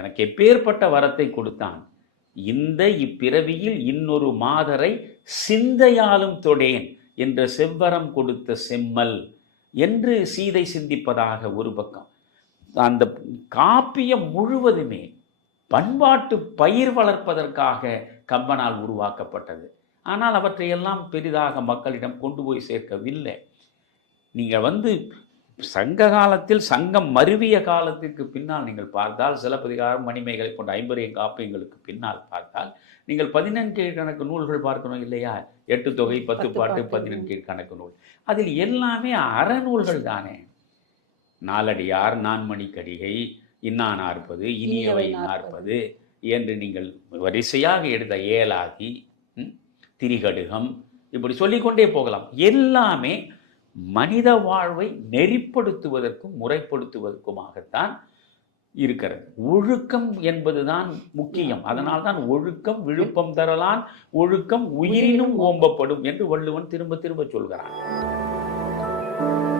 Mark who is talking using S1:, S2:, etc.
S1: எனக்கு எப்பேற்பட்ட வரத்தை கொடுத்தான் இந்த இப்பிறவியில் இன்னொரு மாதரை சிந்தையாலும் தொடேன் என்ற செவ்வரம் கொடுத்த செம்மல் என்று சீதை சிந்திப்பதாக ஒரு பக்கம் அந்த காப்பியம் முழுவதுமே பண்பாட்டு பயிர் வளர்ப்பதற்காக கம்பனால் உருவாக்கப்பட்டது ஆனால் அவற்றையெல்லாம் பெரிதாக மக்களிடம் கொண்டு போய் சேர்க்கவில்லை நீங்கள் வந்து சங்க காலத்தில் சங்கம் மருவிய காலத்திற்கு பின்னால் நீங்கள் பார்த்தால் சிலப்பதிகாரம் மணிமைகளை கொண்ட ஐம்பரிய காப்பியங்களுக்கு பின்னால் பார்த்தால் நீங்கள் பதினெண்டு கணக்கு நூல்கள் பார்க்கணும் இல்லையா எட்டு தொகை பத்து பாட்டு பதினெண்டு கணக்கு நூல் அதில் எல்லாமே அறநூல்கள் தானே நாலடியார் மணிக்கடிகை இன்னான் நாற்பது இனியவை நாற்பது என்று நீங்கள் வரிசையாக எடுத்த ஏலாகி திரிகடுகம் இப்படி சொல்லிக்கொண்டே போகலாம் எல்லாமே மனித வாழ்வை நெறிப்படுத்துவதற்கும் முறைப்படுத்துவதற்குமாகத்தான் இருக்கிறது ஒழுக்கம் என்பதுதான் முக்கியம் அதனால்தான் ஒழுக்கம் விழுப்பம் தரலான் ஒழுக்கம் உயிரினும் ஓம்பப்படும் என்று வள்ளுவன் திரும்ப திரும்ப சொல்கிறான்